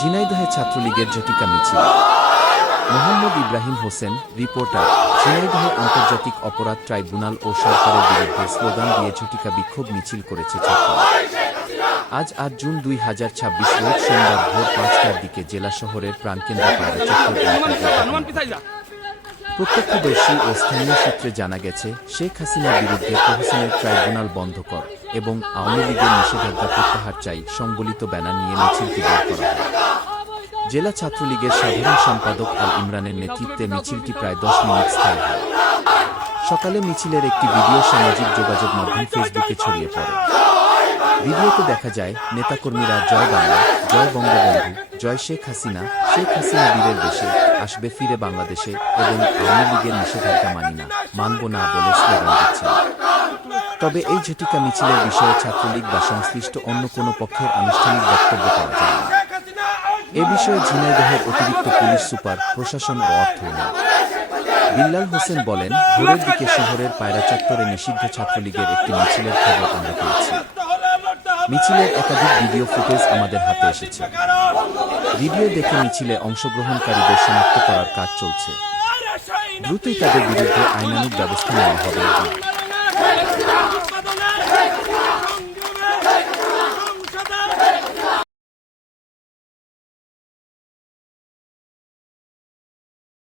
ঝিনাইদহে ছাত্রলীগের ঝটিকা মিছিল। মোহাম্মদ ইব্রাহিম হোসেন, রিপোর্টার। ঝিনাইদহে আন্তর্জাতিক অপরাধ ট্রাইব্যুনাল ও সরকারের বিরুদ্ধে স্লোগান দিয়ে ঝটিকা বিক্ষোভ মিছিল করেছে ছাত্রলীগ। আজ ৮ জুন ২০২৬ রোজ সোমবার ভোর ৫টার দিকে জেলা শহরের প্রাণকেন্দ্র পায়রা চত্বর এলাকায় প্রত্যক্ষদর্শী ও স্থানীয় সূত্রে জানা গেছে, শেখ হাসিনার বিরুদ্ধে প্রহসনের ট্রাইব্যুনাল বন্ধ কর এবং আওয়ামী লীগের নিষেধাজ্ঞা প্রত্যাহার চাই সংবলিত ব্যানার নিয়ে মিছিলটি বের করা হয়। জেলা ছাত্রলীগের সাধারণ সম্পাদক আল ইমরানের নেতৃত্বে মিছিলটি প্রায় ১০ মিনিট স্থায়ী হয়। সকালে মিছিলের একটি ভিডিও সামাজিক যোগাযোগ মাধ্যম ফেসবুকে ছড়িয়ে পড়ে। ভিডিওতে দেখা যায় নেতাকর্মীরা জয় বাংলা, জয় বঙ্গবন্ধু, জয় শেখ হাসিনা, শেখ হাসিনা বীরের দেশে আসবে ফিরে বাংলাদেশে এবং আওয়ামী লীগের নিষেধাজ্ঞা মানি না, মানব না বলে স্লোগান দিচ্ছেন। তবে এই ঝটিকা মিছিলের বিষয়ে ছাত্রলীগ বা সংশ্লিষ্ট অন্য কোনো পক্ষের আনুষ্ঠানিক বক্তব্য পাওয়া যায়নি। এ বিষয়ে ঝিনাইদহের অতিরিক্ত পুলিশ সুপার, প্রশাসন ও অর্থ বিল্লাল হোসেন বলেন, ভোরের দিকে শহরের পায়রা চত্বরে নিষিদ্ধ ছাত্রলীগের একটি মিছিলের খবর আমরা পেয়েছি। মিছিলের একাধিক ভিডিও ফুটেজ আমাদের হাতে এসেছে। ভিডিও দেখে মিছিলে অংশগ্রহণকারীদের শনাক্ত করার কাজ চলছে। দ্রুতই তাদের বিরুদ্ধে আইনানুগ ব্যবস্থা নেওয়া হবে।